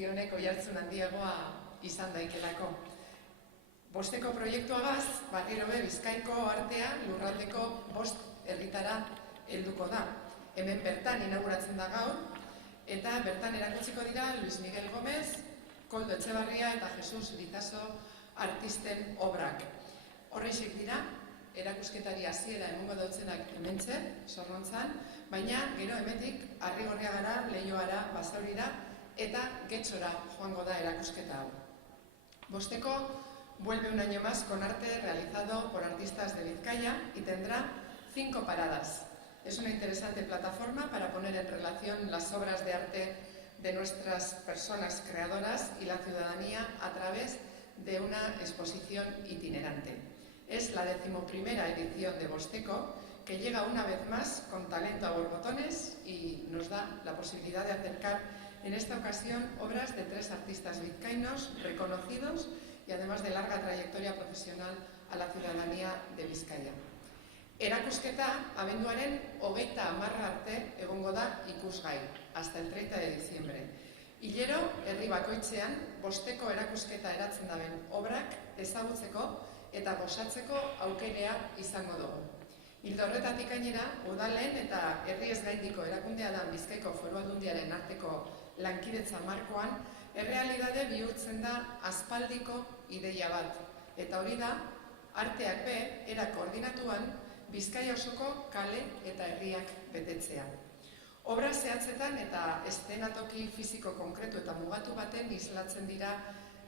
guzti honek oihartzun handiagoa izan daikelako. Bosteko proiektuagaz, berriro be Bizkaiko artea lurraldeko 5 herritara helduko da. Hemen bertan inauguratzen da gaur, eta bertan erakutsiko dira Luis Miguel Gómez, Koldo Etxebarria eta Jesus Litaso artisten obrak. Horrexek dira, erakusketari hasiera emango dautzenak hementxe, Zorrontzan, baina gero hemetik Arrigorriagara, Leioara, Basaurira eta Getxora joango da erakusketa hau. Bosteko vuelve un año más con arte realizado por artistas de Vizcaya y tendrá 5 paradas. Es una interesante plataforma para poner en relación las obras de arte de nuestras personas creadoras y la ciudadanía a través de una exposición itinerante. Es la 11ª edición de Bosteco, que llega una vez más con talento a borbotones y nos da la posibilidad de acercar en esta ocasión obras de 3 artistas vizcaínos reconocidos y además de larga trayectoria profesional a la ciudadanía de Vizcaya. Erakusketa abenduaren 30 arte egongo da ikusgai, hasta el 30 de diciembre. Hilero, herri bakoitzean, Bosteko erakusketa eratzen daben obrak ezagutzeko eta gozatzeko aukerea izango dugu. Ildo horretatik gainera, udalen eta herri ez gaindiko erakundea da Bizkaiko Foru Aldundiaren arteko lankidetza markoan, errealidade bihurtzen da aspaldiko ideia bat. Eta hori da, arteak be, era koordinatuan, Bizkaia osoko kale eta herriak betetzea. Obra zehatzetan eta eszenatoki fisiko konkretu eta mugatu baten islatzen dira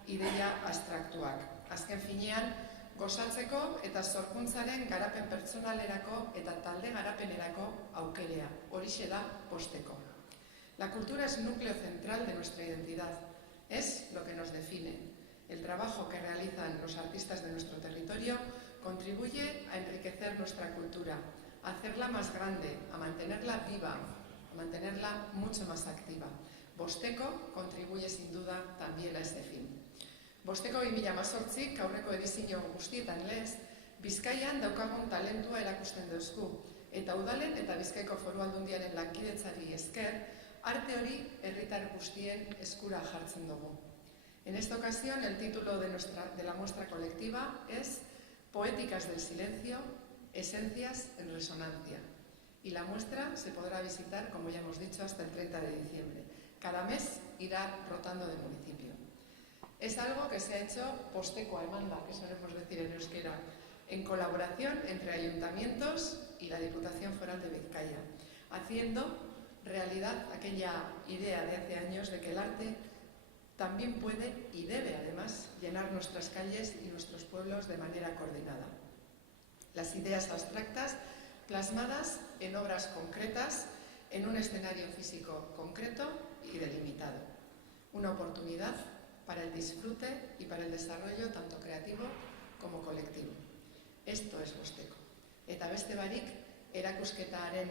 ideia abstraktuak. Azken finean, gozatzeko eta sorkuntzaren garapen pertsonalerako eta talde garapenerako aukerea. Horixe da Bosteko. La cultura es núcleo central de nuestra identidad. Es lo que nos define. El trabajo que realizan los artistas de nuestro territorio contribuye a enriquecer nuestra cultura, a hacerla más grande, a mantenerla viva, a mantenerla mucho más activa. Bosteco contribuye sin duda también a este fin. Bosteko 2018 aurreko edizio guztietan lez, Bizkaian daukagun talentua erakusten duzku, eta udalen eta Bizkaiko Foru Aldundiaren lankidetzari esker, arte hori herritar guztien eskura jartzen dugu. En esta ocasión, el título de la muestra colectiva es Poéticas del silencio, esencias en resonancia. Y la muestra se podrá visitar, como ya hemos dicho, hasta el 30 de diciembre. Cada mes irá rotando de municipio. Es algo que se ha hecho Bostekoa emanda, que solemos decir en euskera, en colaboración entre ayuntamientos y la Diputación Foral de Vizcaya, haciendo realidad aquella idea de hace años de que el arte también puede y debe, además, llenar nuestras calles y nuestros pueblos de manera coordinada. Las ideas abstractas plasmadas en obras concretas, en un escenario físico concreto y delimitado. Una oportunidad para el disfrute y para el desarrollo tanto creativo como colectivo. Esto es Bosteko. Eta beste barik, erakusketaren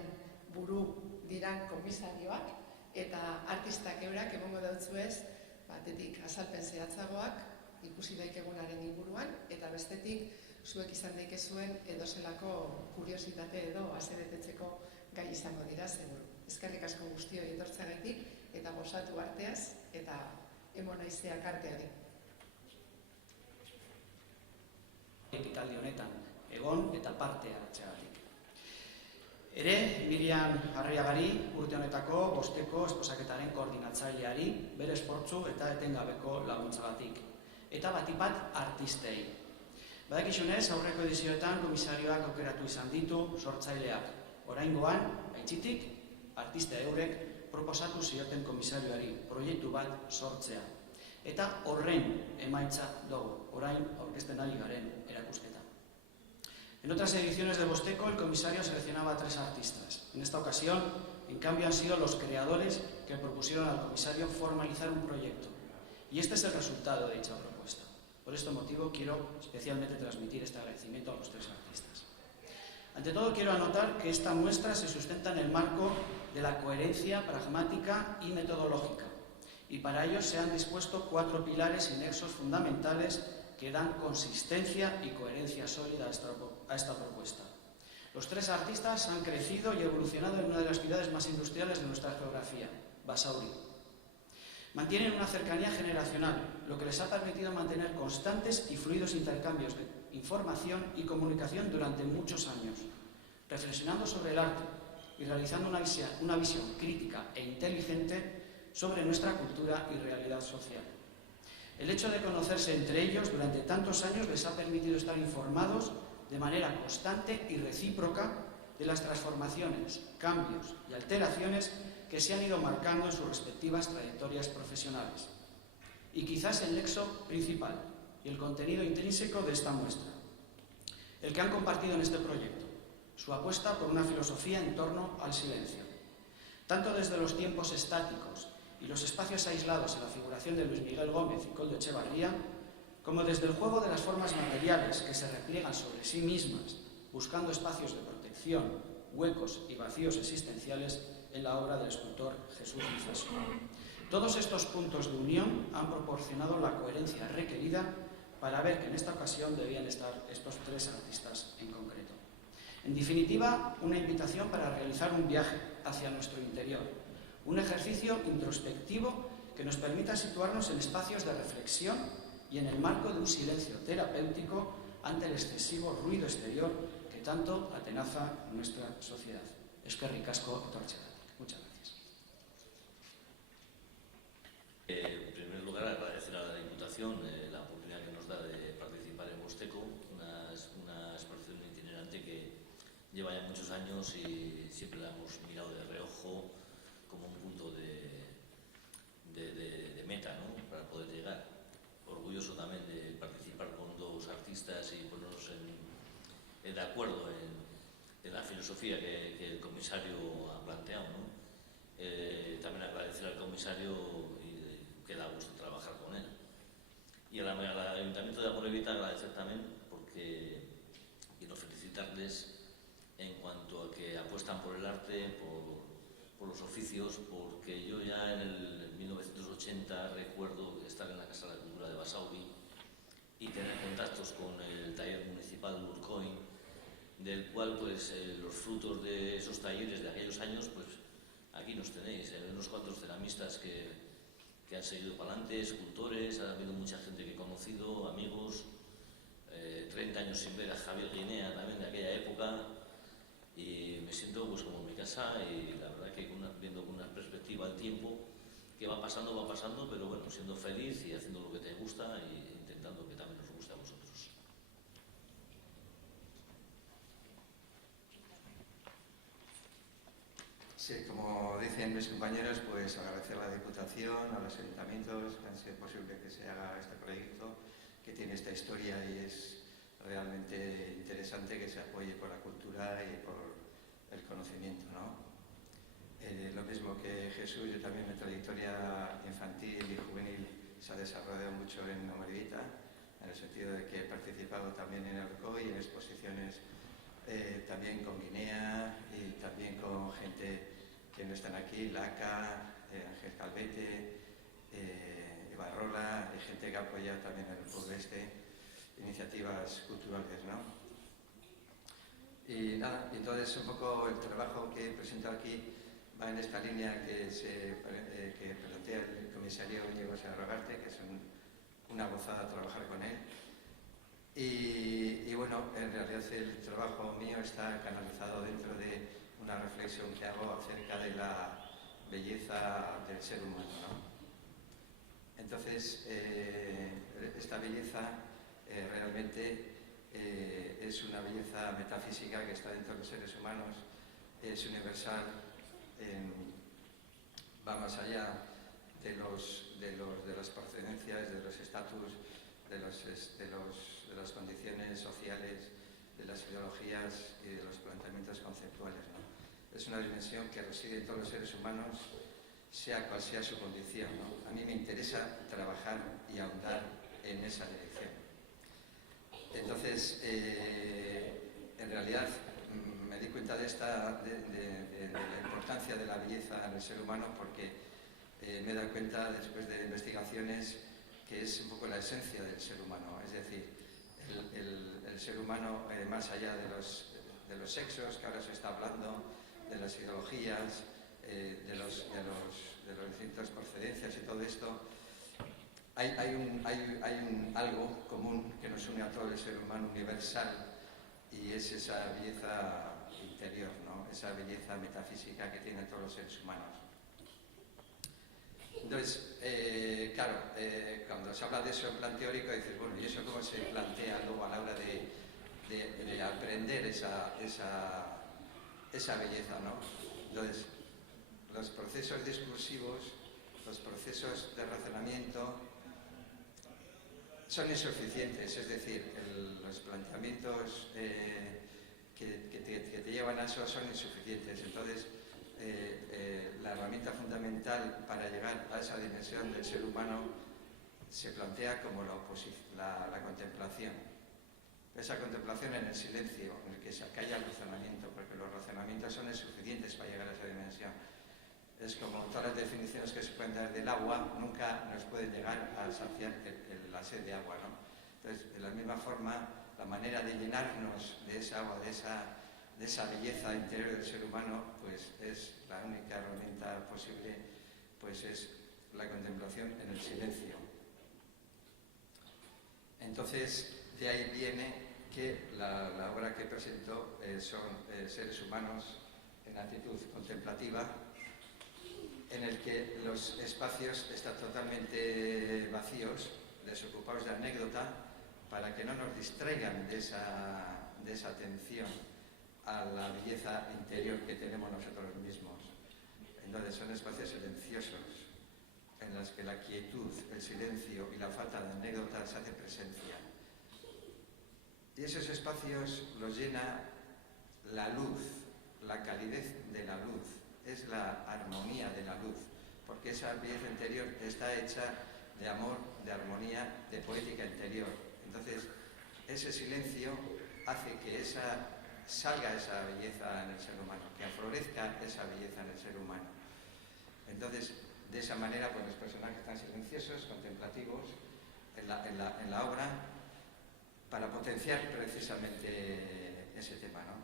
buru diran komisarioak eta artistak eurak egongo dautzuez, batetik azalpen zehatzagoak ikusi daikegunaren inguruan, eta bestetik zuek izan daikezuen edozelako kuriositate edo asebetetzeko gai izango dira seguru. Eskerrik asko guztioi etortzeagatik eta gozatu arteaz eta emonaizeak arteari. Ekitaldi honetan egon eta parte hartzeagatik. Ere, Miriam Arriagari urte honetako Bosteko esposaketaren koordinatzaileari bere esportzu eta etengabeko laguntzagatik. Eta batipat artistei. Badakizunez, aurreko edizioetan komisarioak aukeratu izan ditu sortzaileak. Oraingoan, aitzitik, artista eurek proposatu zioten komisarioari proiektu bat sortzea. Eta horren emaitza dugu, orain aurkezten ari garen erakusketa. En otras ediciones de Bosteco, el comisario seleccionaba a 3 artistas. En esta ocasión, en cambio, han sido los creadores que propusieron al comisario formalizar un proyecto. Y este es el resultado de dicha propuesta. Por este motivo, quiero especialmente transmitir este agradecimiento a los 3 artistas. Ante todo, quiero anotar que esta muestra se sustenta en el marco de la coherencia pragmática y metodológica. Y para ello se han dispuesto 4 pilares y nexos fundamentales que dan consistencia y coherencia sólida a esta propuesta. Los 3 artistas han crecido y evolucionado en una de las ciudades más industriales de nuestra geografía, Basauri. Mantienen una cercanía generacional, lo que les ha permitido mantener constantes y fluidos intercambios de información y comunicación durante muchos años, reflexionando sobre el arte y realizando una visión crítica e inteligente sobre nuestra cultura y realidad social. El hecho de conocerse entre ellos durante tantos años les ha permitido estar informados de manera constante y recíproca de las transformaciones, cambios y alteraciones que se han ido marcando en sus respectivas trayectorias profesionales. Y quizás el nexo principal y el contenido intrínseco de esta muestra, el que han compartido en este proyecto, su apuesta por una filosofía en torno al silencio. Tanto desde los tiempos estáticos y los espacios aislados en la figuración de Luis Miguel Gómez y Koldo Echevarría, como desde el juego de las formas materiales que se repliegan sobre sí mismas, buscando espacios de protección, huecos y vacíos existenciales en la obra del escultor Jesús Dices. Todos estos puntos de unión han proporcionado la coherencia requerida para ver que en esta ocasión debían estar estos tres artistas en concreto. En definitiva, una invitación para realizar un viaje hacia nuestro interior, un ejercicio introspectivo que nos permita situarnos en espacios de reflexión y en el marco de un silencio terapéutico ante el excesivo ruido exterior que tanto atenaza nuestra sociedad. Eskerrik asko etortzeagatik. Muchas gracias. En primer lugar, agradecer a la Diputación la oportunidad que nos da de participar en Bosteco, una exposición itinerante que lleva ya muchos años y siempre la hemos mirado de reojo como un punto de meta, ¿no?, para poder llegar. Orgulloso también de participar con dos artistas y ponernos de acuerdo en la filosofía que el comisario ha planteado, ¿no? También agradecer al comisario y que da gusto trabajar con él. Y al Ayuntamiento de Amorebieta agradecer también porque quiero felicitarles en cuanto a que apuestan por el arte, por los oficios, porque yo ya en el 1980 recuerdo estar en la Casa de la Cultura de Basauri y tener contactos con el taller municipal Urcoin, del cual pues los frutos de esos talleres de aquellos años, pues aquí nos tenéis, unos cuantos ceramistas que han seguido para adelante, escultores, ha habido mucha gente que he conocido, amigos, 30 años sin ver a Javier Guinea también de aquella época, y me siento pues como en mi casa y la verdad que viendo con una perspectiva al tiempo que va pasando, pero bueno, siendo feliz y haciendo lo que te gusta e intentando que también os guste a vosotros. Sí, como dicen mis compañeros, pues agradecer a la Diputación, a los ayuntamientos, que han sido posible que se haga este proyecto, que tiene esta historia y es realmente interesante que se apoye por la cultura y por el conocimiento, ¿no? Lo mismo que Jesús, yo también mi trayectoria infantil y juvenil se ha desarrollado mucho en Amorebieta, en el sentido de que he participado también en el COI, en exposiciones también con Guinea y también con gente que no están aquí, Laca, Ángel Calvete, Ibarrola, y gente que ha apoyado también en el pueblo iniciativas culturales, ¿no? Y nada, entonces un poco el trabajo que he presentado aquí va en esta línea que plantea el comisario Íñigo Serragarte, que es una gozada trabajar con él. Y bueno, en realidad el trabajo mío está canalizado dentro de una reflexión que hago acerca de la belleza del ser humano, ¿no? Entonces, esta belleza realmente es una belleza metafísica que está dentro de los seres humanos, es universal, va más allá de las procedencias, de los estatus, de las condiciones sociales, de las ideologías y de los planteamientos conceptuales, ¿no? Es una dimensión que reside en todos los seres humanos, sea cual sea su condición, ¿no? A mí me interesa trabajar y ahondar en esa dirección. Entonces, en realidad me di cuenta de la importancia de la belleza en el ser humano porque me he dado cuenta después de investigaciones que es un poco la esencia del ser humano, es decir, el ser humano más allá de los sexos que ahora se está hablando, de las ideologías, de los las distintas procedencias y todo esto, hay algo común que nos une a todo el ser humano universal, y es esa belleza interior, ¿no? Esa belleza metafísica que tienen todos los seres humanos. Entonces, claro, cuando se habla de eso en plan teórico, dices, bueno, ¿y eso cómo se plantea luego a la hora de aprender esa belleza, ¿no? Entonces, los procesos discursivos, los procesos de razonamiento son insuficientes, es decir, los planteamientos que te llevan a eso son insuficientes. Entonces, la herramienta fundamental para llegar a esa dimensión del ser humano se plantea como la contemplación. Esa contemplación en el silencio, en el que se acalla el razonamiento, porque los razonamientos son insuficientes para llegar a esa dimensión. Es como todas las definiciones que se pueden dar del agua, nunca nos pueden llegar a saciar la sed de agua, ¿no? Entonces, de la misma forma, la manera de llenarnos de esa agua, de esa belleza interior del ser humano, pues es la única herramienta posible, pues es la contemplación en el silencio. Entonces, de ahí viene que la obra que presento son seres humanos en actitud contemplativa, en el que los espacios están totalmente vacíos, desocupados de anécdota, para que no nos distraigan de esa atención a la belleza interior que tenemos nosotros mismos. Entonces son espacios silenciosos, en los que la quietud, el silencio y la falta de anécdotas se hace presencia. Y esos espacios los llena la luz, la calidez de la luz, es la armonía de la luz, porque esa belleza interior está hecha de amor, de armonía, de poética interior. Entonces, ese silencio hace que salga esa belleza en el ser humano, que aflorezca esa belleza en el ser humano. Entonces, de esa manera, pues los personajes están silenciosos, contemplativos, en la obra, para potenciar precisamente ese tema, ¿no?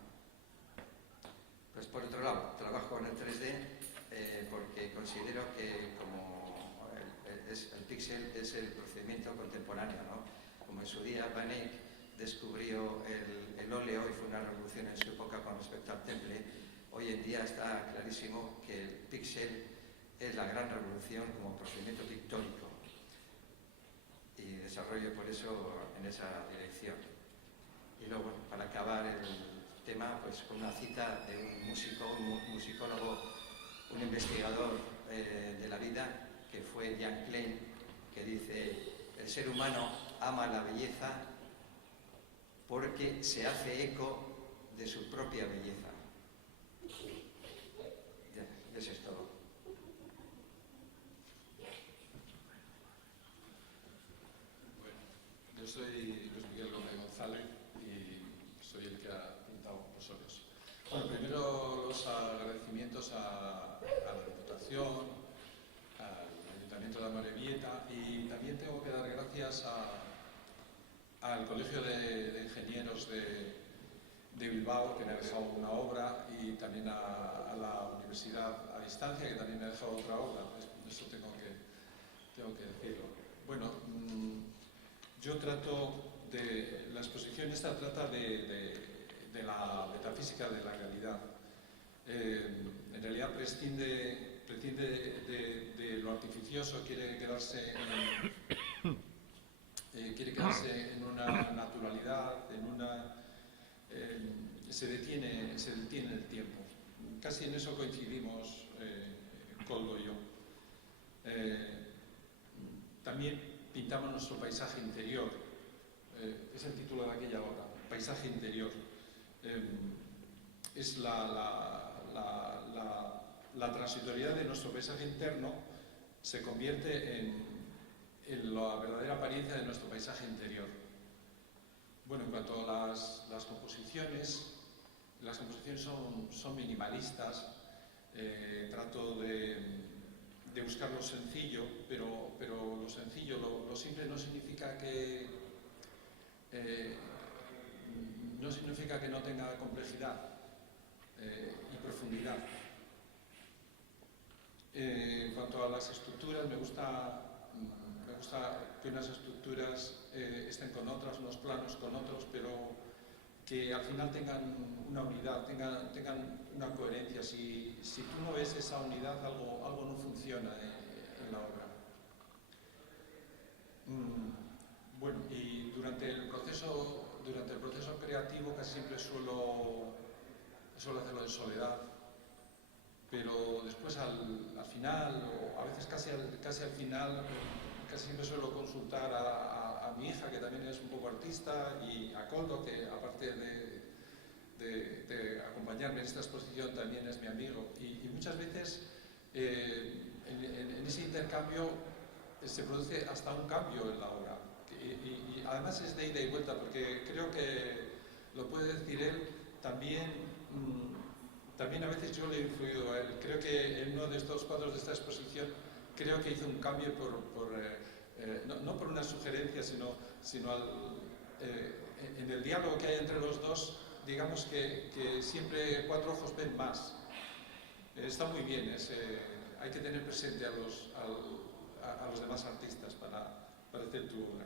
Pues por otro lado, trabajo con el 3D porque considero que como el píxel es el procedimiento contemporáneo, ¿no? Como en su día Van Eyck descubrió el óleo y fue una revolución en su época con respecto al temple, hoy en día está clarísimo que el píxel es la gran revolución como procedimiento pictórico, y desarrollo por eso en esa dirección. Y luego, bueno, para acabar el tema, pues con una cita de un músico, un musicólogo, un investigador de la vida, que fue Jan Klein, que dice: el ser humano ama la belleza porque se hace eco de su propia belleza. Ya, eso es todo. Yo soy Luis Miguel Gómez González y soy el que ha pintado los óleos. Bueno, primero los agradecimientos a la Diputación, al Ayuntamiento de Amorebieta, y también tengo que dar gracias al Colegio de Ingenieros de Bilbao, que me ha dejado una obra, y también a la Universidad a Distancia, que también me ha dejado otra obra. Eso tengo que decirlo. Bueno, yo la exposición esta trata de la metafísica de la realidad. En realidad prescinde de lo artificioso, quiere quedarse en una naturalidad, se detiene en el tiempo. Casi en eso coincidimos Koldo y yo. También pintamos nuestro paisaje interior, es el título de aquella obra, Paisaje Interior. Es la transitoriedad de nuestro paisaje interno se convierte en la verdadera apariencia de nuestro paisaje interior. Bueno, en cuanto a las composiciones son minimalistas, trato de buscar lo sencillo, pero lo sencillo, lo simple no significa que no tenga complejidad y profundidad. En cuanto a las estructuras, me gusta que unas estructuras estén con otras, unos planos con otros, pero que al final tengan una unidad, tengan una coherencia. Si tú no ves esa unidad, algo no funciona en la obra. Bueno, y durante el proceso creativo casi siempre suelo hacerlo en soledad, pero después al final, o a veces casi al final, casi siempre suelo consultar a mi hija, que también es un poco artista, y a Coldo, que aparte de acompañarme en esta exposición también es mi amigo. Y muchas veces en ese intercambio se produce hasta un cambio en la obra. Y además es de ida y vuelta, porque creo que, lo puede decir él, también a veces yo le he influido a él. Creo que en uno de estos cuadros de esta exposición, creo que hizo un cambio no por una sugerencia, sino en el diálogo que hay entre los dos. Digamos que siempre cuatro ojos ven más. Está muy bien, hay que tener presente a los demás artistas para hacer tu obra.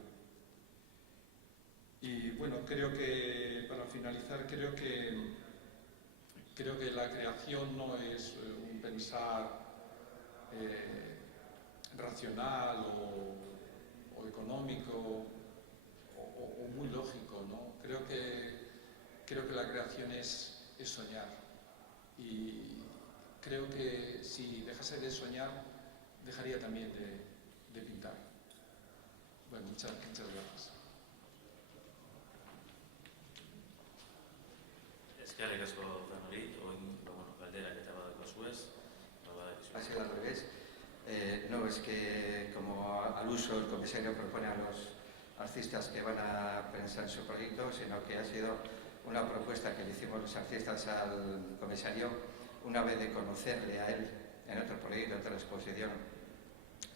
Y bueno, creo que, para finalizar, creo que la creación no es un pensar racional o económico o muy lógico, ¿no? Creo que la creación es soñar, y creo que si dejase de soñar, dejaría también de pintar. Bueno, muchas gracias. Eskerrik asko Fernori, galdera que te va a dar Josué. Ha sido al revés. No, es que como al uso el comisario propone a los artistas que van a pensar en su proyecto, sino que ha sido una propuesta que le hicimos los artistas al comisario una vez de conocerle a él en otro proyecto, otra exposición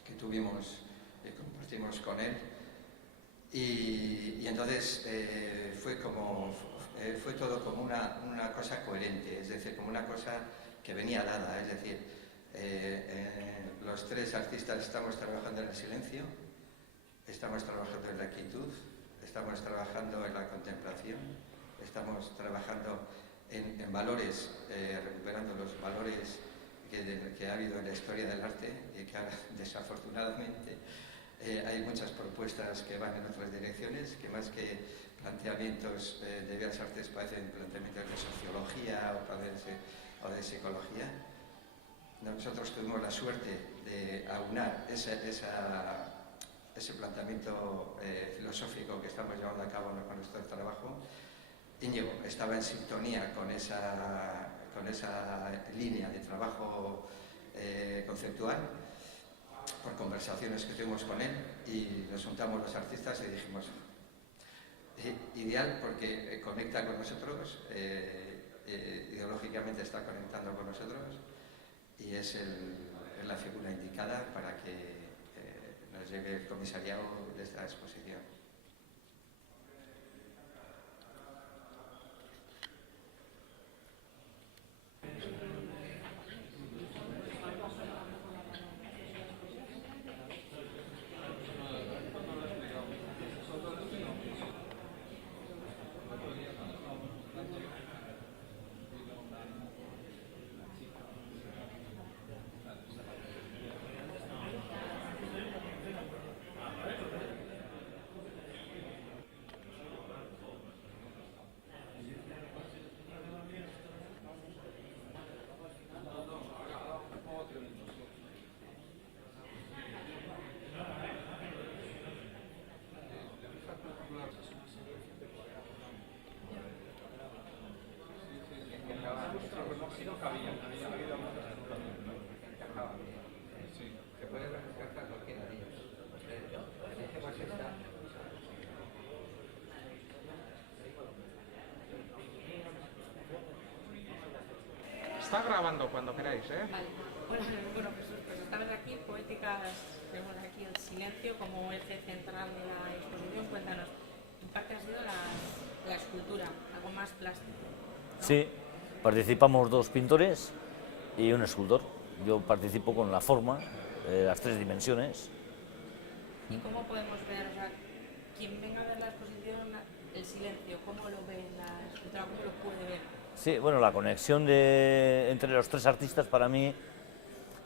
que tuvimos y compartimos con él. Y entonces fue todo como una cosa coherente, es decir, como una cosa que venía dada, es decir, los tres artistas estamos trabajando en el silencio, estamos trabajando en la quietud, estamos trabajando en la contemplación, estamos trabajando en valores, recuperando los valores que ha habido en la historia del arte, y que ahora, desafortunadamente, hay muchas propuestas que van en otras direcciones, que más que planteamientos de bellas artes parecen planteamientos de sociología o de psicología. Nosotros tuvimos la suerte de aunar ese planteamiento filosófico que estamos llevando a cabo con nuestro trabajo. Íñigo estaba en sintonía con esa línea de trabajo conceptual, por conversaciones que tuvimos con él, y nos juntamos los artistas y dijimos, ideal, porque conecta con nosotros, ideológicamente está conectando con nosotros, y es la figura indicada para que nos lleve el comisariado de esta exposición. Está grabando cuando queráis, ¿eh? Vale. Bueno, pues estamos aquí, Poéticas, tenemos aquí el silencio como eje central de la exposición. Cuéntanos, en parte ha sido la escultura, algo más plástico, ¿no? Sí, participamos dos pintores y un escultor. Yo participo con la forma las tres dimensiones. ¿Y cómo podemos ver, o sea, quien venga a ver la exposición, el silencio, cómo lo ve en la escultura, cómo lo puede ver? Sí, bueno, la conexión entre los tres artistas para mí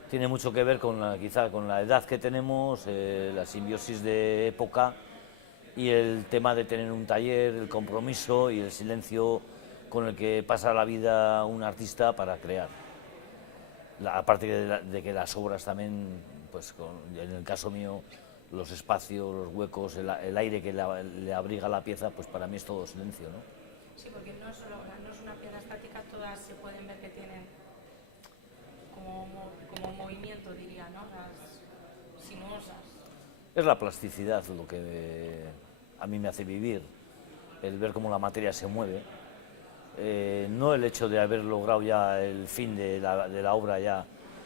tiene mucho que ver quizá con la edad que tenemos, la simbiosis de época y el tema de tener un taller, el compromiso y el silencio con el que pasa la vida un artista para crear. Aparte de que las obras también, pues en el caso mío, los espacios, los huecos, el aire que le abriga la pieza, pues para mí es todo silencio, ¿no? Sí, porque no es una pieza estática, todas se pueden ver que tienen como movimiento, diría, ¿no? Las sinuosas. Es la plasticidad lo que a mí me hace vivir, el ver cómo la materia se mueve. No el hecho de haber logrado ya el fin de la obra ya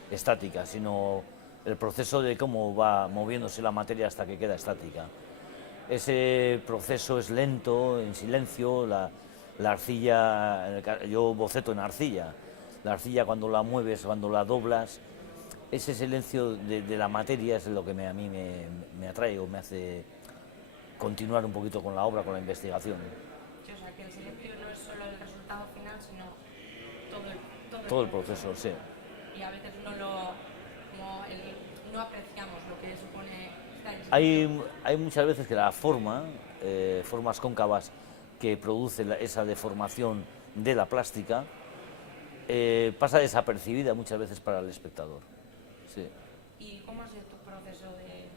estática, sino el proceso de cómo va moviéndose la materia hasta que queda estática. Ese proceso es lento, en silencio, la arcilla, yo boceto en arcilla, la arcilla cuando la mueves, cuando la doblas, ese silencio de la materia es lo que a mí me atrae o me hace continuar un poquito con la obra, con la investigación. Sí, o sea, que el silencio no es solo el resultado final, sino todo el proceso, sí. Y a veces no apreciamos lo que supone estar en silencio. Hay muchas veces que la formas cóncavas que produce esa deformación de la plástica, pasa desapercibida muchas veces para el espectador. Sí. ¿Y cómo ha sido tu proceso de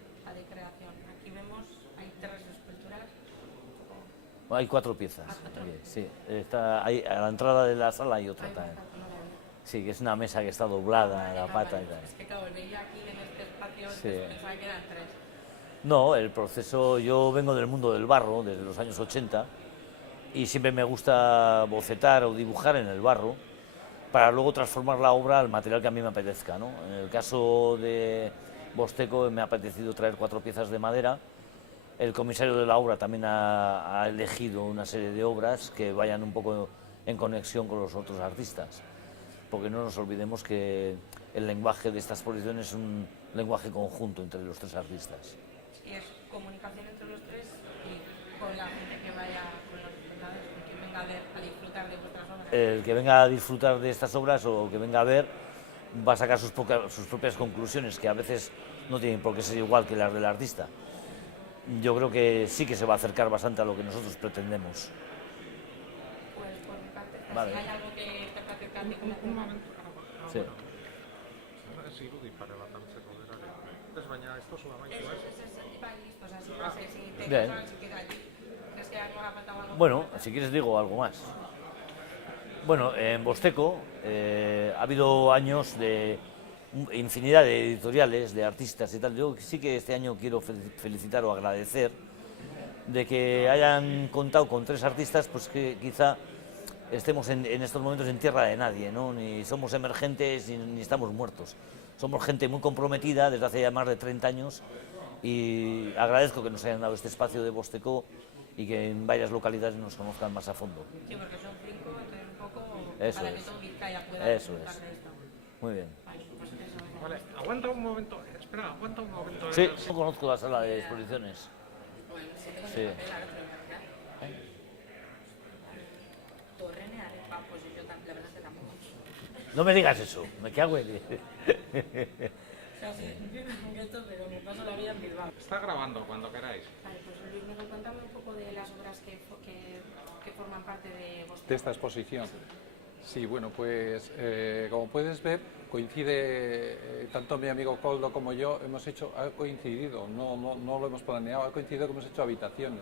creación? Aquí vemos, hay 3 esculturas. Hay 4 piezas. Sí. Hay, a la entrada de la sala hay otra también. Sí, que es una mesa que está doblada, la pata y tal. Es que claro, veía aquí en este espacio, Sí. pensaba que eran 3. No, el proceso, yo vengo del mundo del barro desde los años 80 y siempre me gusta bocetar o dibujar en el barro para luego transformar la obra al material que a mí me apetezca, ¿no? En el caso de Bosteco me ha apetecido traer 4 piezas de madera. El comisario de la obra también ha elegido una serie de obras que vayan un poco en conexión con los otros artistas, porque no nos olvidemos que el lenguaje de esta exposición es un lenguaje conjunto entre los 3 artistas. Y es comunicación entre los 3 y con la gente que vaya, con los espectadores, con quien venga a disfrutar de vuestras obras. El que venga a disfrutar de estas obras o que venga a ver va a sacar sus propias conclusiones, que a veces no tienen por qué ser igual que las del artista. Yo creo que sí que se va a acercar bastante a lo que nosotros pretendemos. Pues por mi parte, Vale. si hay algo que te parezca a ti como Un momento. Sí. Ez irudi pare bat antzeko dira. Ez baina, ez tozu amaitu, Eso, ez? va listo, o sea, si no sé si te Bien. quedas, si queda allí. ¿Crees que nos ha faltado algo? Bueno, si quieres digo algo más. Bueno, en Bosteco ha habido años de infinidad de editoriales, de artistas y tal. Yo sí que este año quiero felicitar o agradecer de que hayan contado con 3 artistas, pues que quizá estemos en estos momentos en tierra de nadie, ¿no? Ni somos emergentes ni estamos muertos. Somos gente muy comprometida desde hace ya más de 30 años y agradezco que nos hayan dado este espacio de Bosteco y que en varias localidades nos conozcan más a fondo. Sí, porque son 5, entonces un poco Eso para es. que todo Vizcaya pueda Eso disfrutar es. de esto. Muy bien. Vale, pues eso. Vale, aguanta un momento. Espera, aguanta un momento. Sí, no conozco la sala de exposiciones. Bueno, sí, Sí. Torrene Arepa, pues yo la verdad es que tampoco. No me digas eso, me cago en... O sea, sí, esto, pero me paso la vida en Bilbao. Está grabando cuando queráis. Vale, pues Luis Miguel, cuéntame un poco de las obras que forman parte de De esta exposición. Sí, bueno, pues como puedes ver, coincide, tanto mi amigo Coldo como yo ha coincidido, no lo hemos planeado, ha coincidido que hemos hecho habitaciones.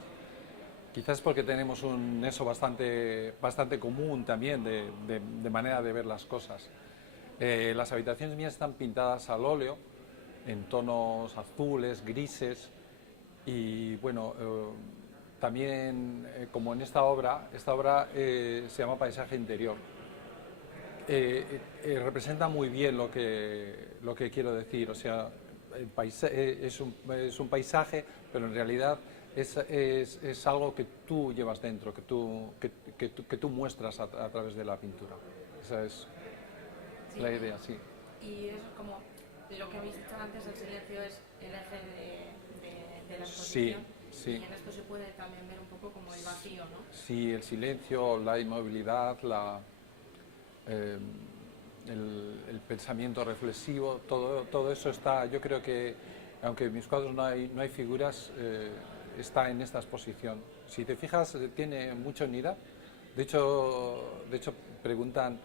Quizás porque tenemos un eso bastante común también de manera de ver las cosas. Las habitaciones mías están pintadas al óleo, en tonos azules, grises, y bueno, también como en esta obra se llama Paisaje Interior. Representa muy bien lo que quiero decir, o sea, es un paisaje, pero en realidad es algo que tú llevas dentro, que tú muestras a través de la pintura. Esa es la idea, sí. Y es como lo que habéis dicho antes, el silencio es el eje de la exposición. Sí. Y en esto se puede también ver un poco como el vacío, ¿no? Sí, el silencio, la inmovilidad, el pensamiento reflexivo, todo eso está, yo creo que, aunque en mis cuadros no hay figuras, está en esta exposición. Si te fijas, tiene mucha unidad. De hecho han preguntado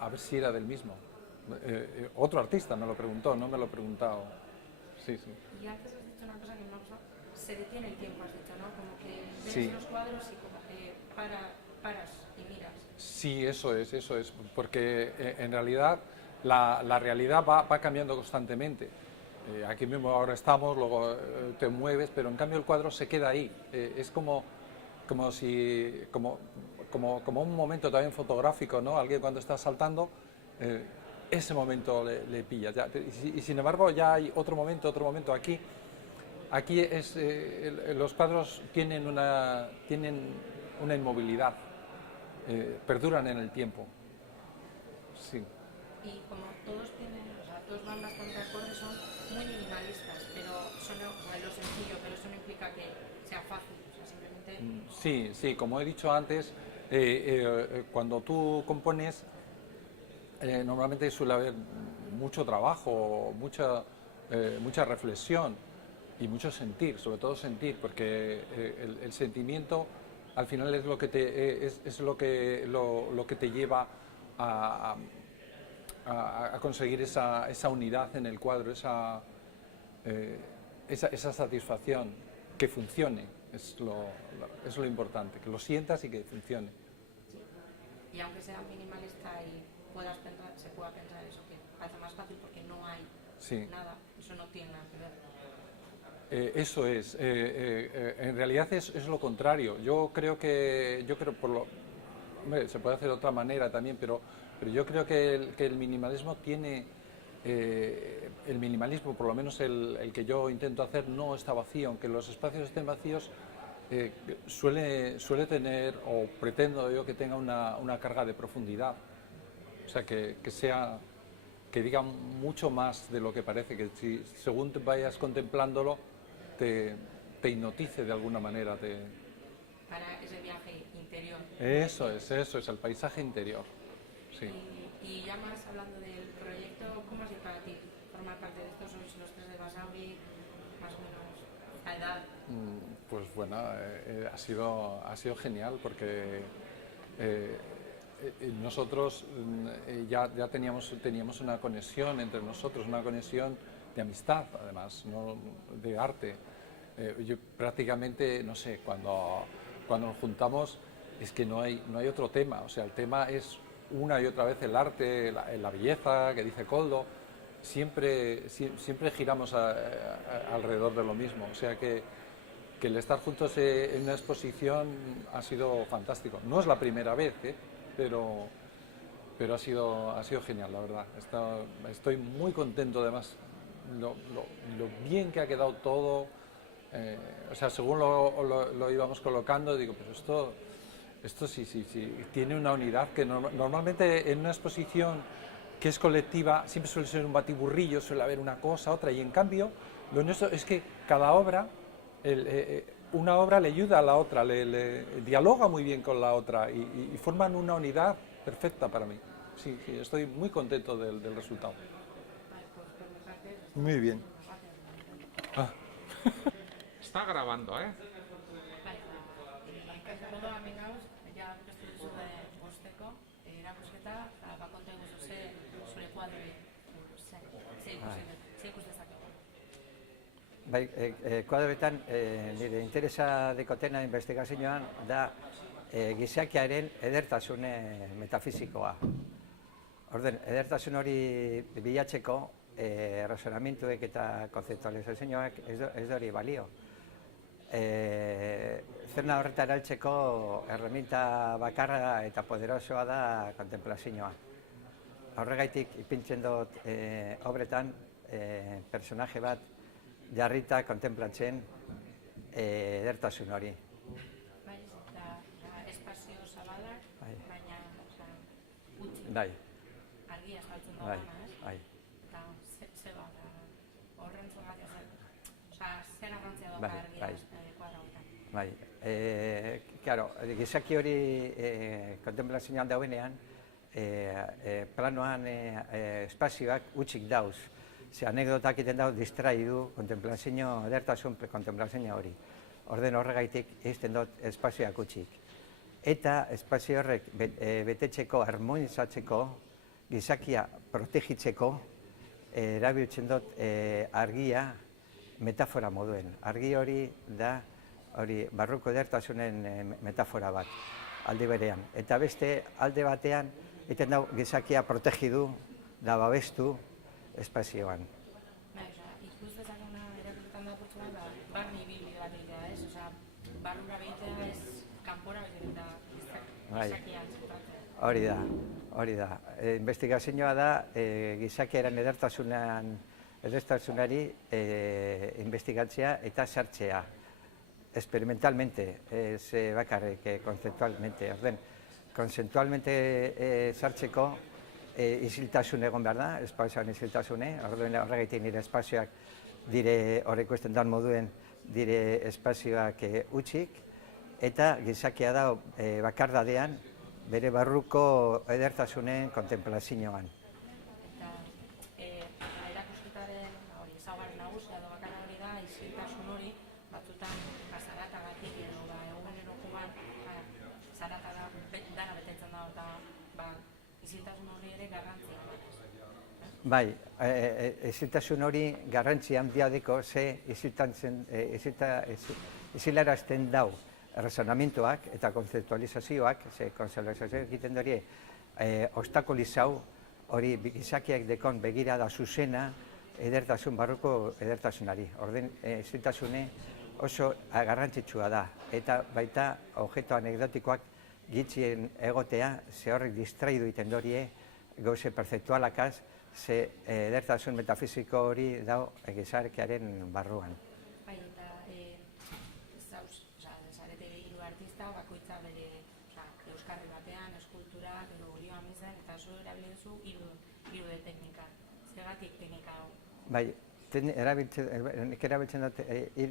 a ver si era del mismo. Otro artista me lo preguntó, no me lo he preguntado. Sí. Y antes has dicho una cosa que me ha gustado, se detiene el tiempo, has dicho, ¿no? Como que ves Sí. los cuadros y como que paras y miras. Sí, eso es, porque en realidad la realidad va cambiando constantemente. Aquí mismo ahora estamos, luego te mueves, pero en cambio el cuadro se queda ahí. Es como un momento también fotográfico, ¿no? Alguien cuando está saltando, ese momento le pilla. Y sin embargo ya hay otro momento. Aquí los cuadros tienen una inmovilidad. Perduran en el tiempo. Sí. Y como todos van bastante acordes, son muy minimalistas, pero eso no, lo sencillo, pero eso no implica que sea fácil, o sea, simplemente... Sí, como he dicho antes, cuando tú compones, normalmente suele haber mucho trabajo, mucha reflexión y mucho sentir, sobre todo sentir, porque el sentimiento al final es lo que te lleva a conseguir esa unidad en el cuadro, esa satisfacción, que funcione, es lo importante, que lo sientas y que funcione. Y aunque sea minimalista y se pueda pensar eso, que parece más fácil porque no hay nada, eso no tiene nada que ver. Eso es, en realidad es lo contrario. Yo creo hombre, se puede hacer de otra manera también, pero yo creo que el minimalismo tiene, el minimalismo, por lo menos el que yo intento hacer, no está vacío, aunque los espacios estén vacíos, suele tener, o pretendo yo que tenga una carga de profundidad, o sea, que diga mucho más de lo que parece, que según te vayas contemplándolo, te hipnotice de alguna manera. Para ese viaje interior. Eso es, el paisaje interior. Sí. Y ya más hablando del proyecto, ¿cómo ha sido para ti formar parte de estos? ¿Sois los tres de Basauri? Más o menos, la edad. Pues bueno, ha sido genial porque nosotros ya teníamos una conexión entre nosotros, una conexión de amistad, además, no de arte. Yo prácticamente, no sé, cuando nos juntamos es que no hay otro tema, o sea, el tema es una y otra vez el arte, la belleza, que dice Koldo, siempre giramos alrededor de lo mismo, o sea que el estar juntos en una exposición ha sido fantástico. No es la primera vez, pero ha sido genial, la verdad. Estoy muy contento, además, lo bien que ha quedado todo. O sea, según lo íbamos colocando, digo, pues esto sí, tiene una unidad que normalmente en una exposición que es colectiva siempre suele ser un batiburrillo, suele haber una cosa, otra, y en cambio lo nuestro es que cada obra, una obra le ayuda a la otra, le dialoga muy bien con la otra y forman una unidad perfecta para mí. Sí, estoy muy contento del resultado. Muy bien. Está grabando, ¿eh? Ondo amigaos, ja beste zure gusteko, erakusketa, bakote zure kuadroi, ze ikus dezakegu. Bai, kuadroetan nire interesa dekotena investigazioan da gizakiaren edertasune metafisikoa. Orden, edertasun hori bilatzeko razonamentuek eta konzeptualizazioak ez hori balio. Zerna horretara heltzeko erreminta bakarra eta poderosoa da kontemplazioa. Horregaitik ipintzen dut obretan personaje bat jarrita kontemplatzen edertasun hori. Bai, eta espazio zabalak, baina gutxi. Bai. Argia estaltzen da gana, ez? Bai. Eta Osa, zer garrantzia dauka Bai, argia bai. kuadro hauetan? Bai, claro, gizaki hori kontemplazioan dauenean, planoan espazioak utxik dauz. Ze anekdotak iten dauz distraidu kontemplazio, edertasun kontemplazio hori. Orden horregaitik egiten dut espazioak utxik. Eta espazio horrek betetzeko, harmonizatzeko, gizakia protegitzeko, erabiltzen dut argia metafora moduen. Argi hori da barruko edertasunen metafora bat, alde berean. Eta beste alde batean, egiten dau gizakia protegidu da babestu espazioan. Bai, ikus dezakena erakusten da putzu bat, barni bilbi bat egitea, ez? Osa, barrura behitea ez kanpora behitea eta gizakian zentratzea. Hori da. Investigazioa da gizakiaren edertasunari investigatzea eta sartzea. Experimentalmente, ez bakarrik, konzeptualmente. Orden, konzeptualmente sartzeko isiltasun egon behar da, espazioan isiltasune, horregaitik nire espazioak dire horrekusten dan moduen dire espazioak utxik, eta gizakia da bakardadean bere barruko edertasunen kontemplazioan. Eta erakusketaren ezaugarri nagusia edo bakarra hori da, isiltasun hori, batzutan zaratagatik edo egunero joan, zarata da, dana betetzen da, eta isiltasun hori ere garrantzia da. Bai, isiltasun hori garrantzi handia deko, ze isilarazten dau razonamentoak eta konzeptualizazioak, ze konzeptualizazioak egiten dori obstakulizau hori gizakiak dekon begirada zuzena edertasun, barruko edertasunari. Orden, isiltasune oso garrantzitsua da, eta baita objektu anekdotikoak gitzien egotea, ze horrek distraidu iten dorie, gauze perceptualakaz, ze edertasun metafiziko hori dau gizakiaren barruan. Bai, eta zarete hiru artista, bakoitza bere euskarri batean, eskultura, edo olioa mizen, eta zu erabili duzu hiru teknika. Zergatik teknika hau? Bai, erabiltzen dut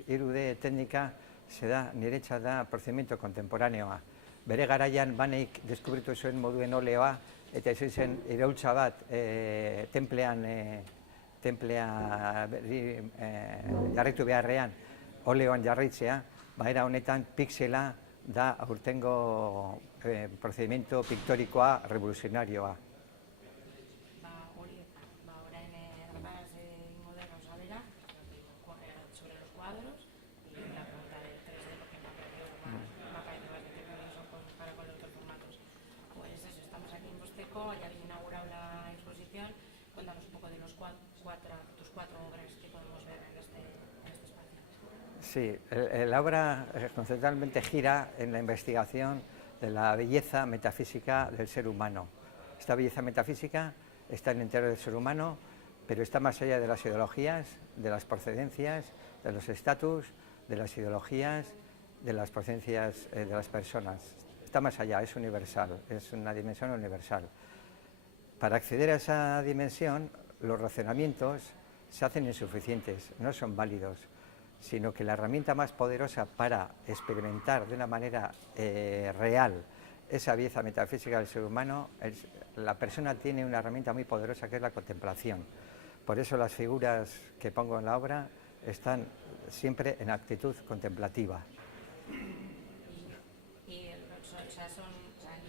hirude teknika, zeda niretza da procedimiento contemporaneoa. Bere garaian baneik deskubritu zuen moduen oleoa, eta ez zen iraultza bat templean jarritu beharrean oleoan jarraitzea, era honetan pixela da aurtengo procedimiento pictorikoa revolucionarioa. Hori, orain erraz moderno sabera, sobre los cuadros, y la pregunta del 3D, porque me ha parecido me ha parecido bastante curioso para con los otros formatos. Pues eso, estamos aquí en Bosteco, ya habéis inaugurado la exposición. Cuéntanos un poco de tus cuatro obras que podemos ver en este espacio. Sí, la obra conceptualmente gira en la investigación de la belleza metafísica del ser humano. Esta belleza metafísica está en el interior del ser humano, pero está más allá de las ideologías, de las procedencias, de los estatus, de las ideologías, de las procedencias de las personas. Está más allá, es universal, es una dimensión universal. Para acceder a esa dimensión, los razonamientos se hacen insuficientes, no son válidos, sino que la herramienta más poderosa para experimentar de una manera real esa belleza metafísica del ser humano, la persona tiene una herramienta muy poderosa que es la contemplación. Por eso las figuras que pongo en la obra están siempre en actitud contemplativa. En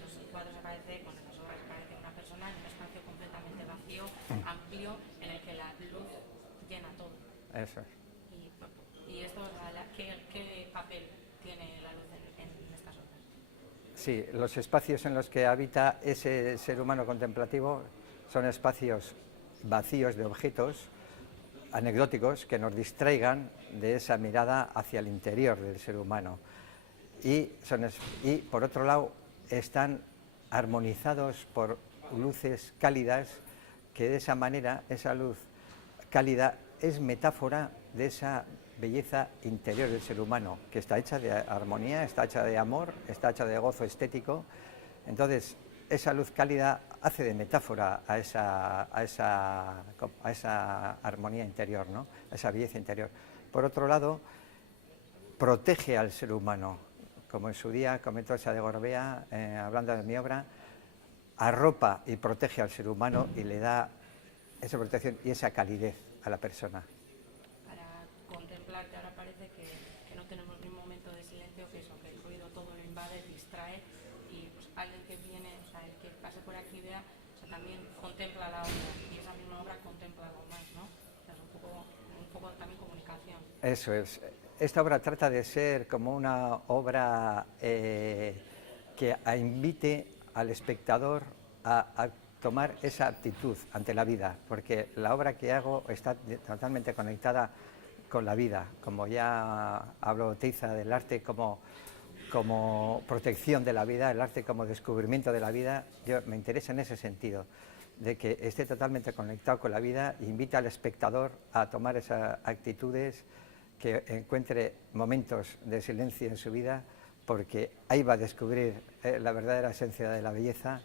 los cuadros aparece, bueno, en las obras aparece una persona en un espacio completamente vacío, amplio, en el que la luz llena todo. Eso es. ¿Y esto, qué papel tiene la luz en estas obras? Sí, los espacios en los que habita ese ser humano contemplativo son espacios vacíos de objetos anecdóticos que nos distraigan de esa mirada hacia el interior del ser humano. Y por otro lado, están armonizados por luces cálidas, que de esa manera, esa luz cálida es metáfora de esa belleza interior del ser humano, que está hecha de armonía, está hecha de amor, está hecha de gozo estético. Entonces, esa luz cálida hace de metáfora a esa armonía interior, ¿no? A esa belleza interior. por otro lado, protege al ser humano, como en su día comentó Elsa de Gorbea, hablando de mi obra, arropa y protege al ser humano y le da esa protección y esa calidez a la persona. Para contemplar, que ahora parece que no tenemos ni un momento de silencio, que eso, que el ruido todo lo invade, distrae, y pues alguien que viene, o sea, el que pase por aquí vea, o sea, también contempla la obra, y esa misma obra contempla algo más, ¿no? O sea, es un poco también comunicación. Eso es. Esta obra trata de ser como una obra que invite al espectador a tomar esa actitud ante la vida, porque la obra que hago está totalmente conectada con la vida, como ya habló Teiza del arte como protección de la vida, el arte como descubrimiento de la vida. Yo me interesa en ese sentido, de que esté totalmente conectado con la vida, invita al espectador a tomar esas actitudes, que encuentre momentos de silencio en su vida, porque ahí va a descubrir la verdadera esencia de la belleza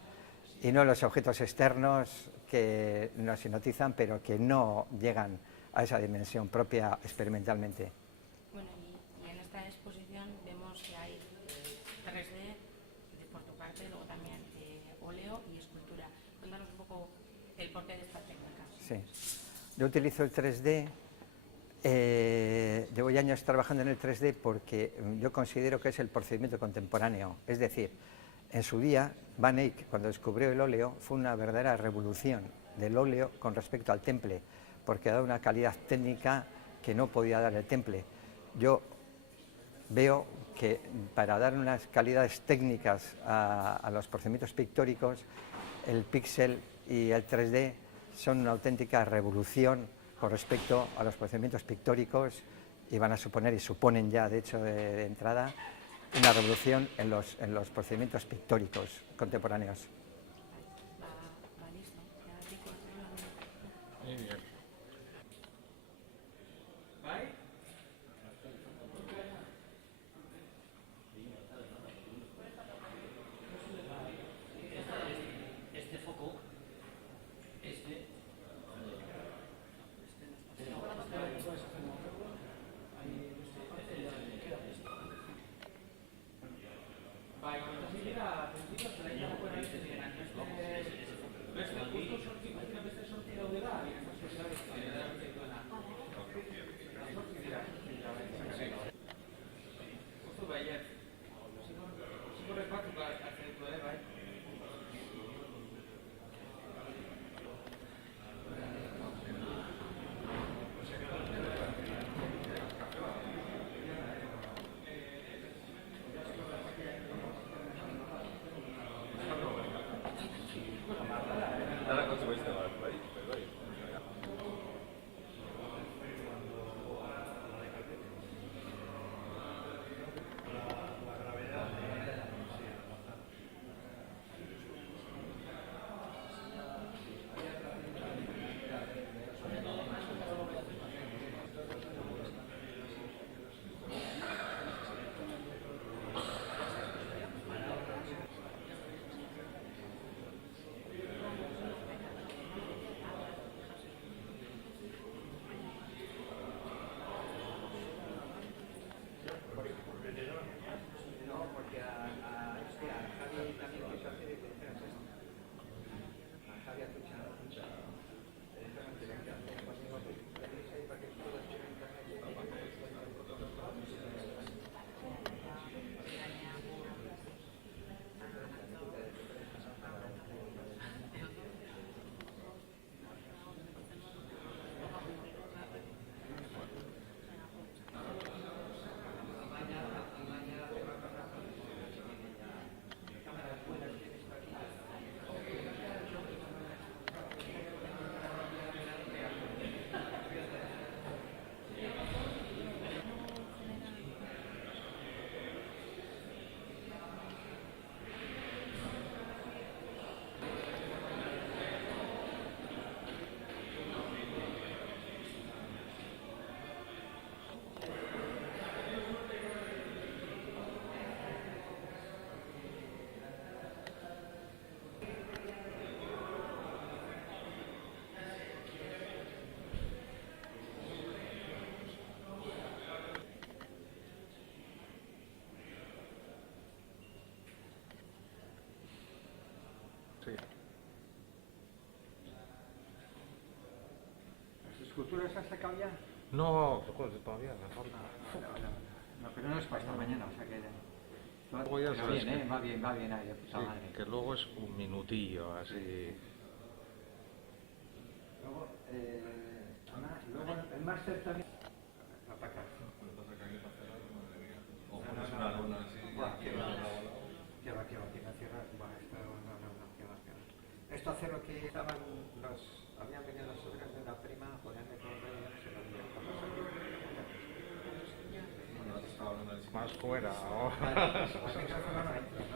y no los objetos externos que nos hipnotizan, pero que no llegan a esa dimensión propia experimentalmente. Bueno, y en esta exposición vemos que hay 3D por tu parte, luego también óleo y escultura. Cuéntanos un poco el porqué de esta técnica. Sí, yo utilizo el 3D. Llevo ya años trabajando en el 3D porque yo considero que es el procedimiento contemporáneo. Es decir, en su día, Van Eyck, cuando descubrió el óleo, fue una verdadera revolución del óleo con respecto al temple, porque da una calidad técnica que no podía dar el temple. Yo veo que para dar unas calidades técnicas a los procedimientos pictóricos, el píxel y el 3D son una auténtica revolución con respecto a los procedimientos pictóricos, y van a suponer, y suponen ya de hecho de entrada, una revolución en los procedimientos pictóricos contemporáneos. Muy bien. Este foco, Bai, kontatu dira, principios, zelaita jokoera izan ¿Esculturas has sacado ya? No, joder, todavía me falta. No, pero no es para esta mañana, o sea que... Luego ya va sabes bien, que- va bien ahí, de puta Sí, madre. que luego es un minutillo, así. Luego, Ana, luego el máster también... Va para acá. Buah, qué va, que no cierra. Buah, esto, no, que va. Esto hacerlo que estaban habían venido las obras de la prima, ponerme todo el se lo habían pasado. Más fuera. Al micrófono no entra.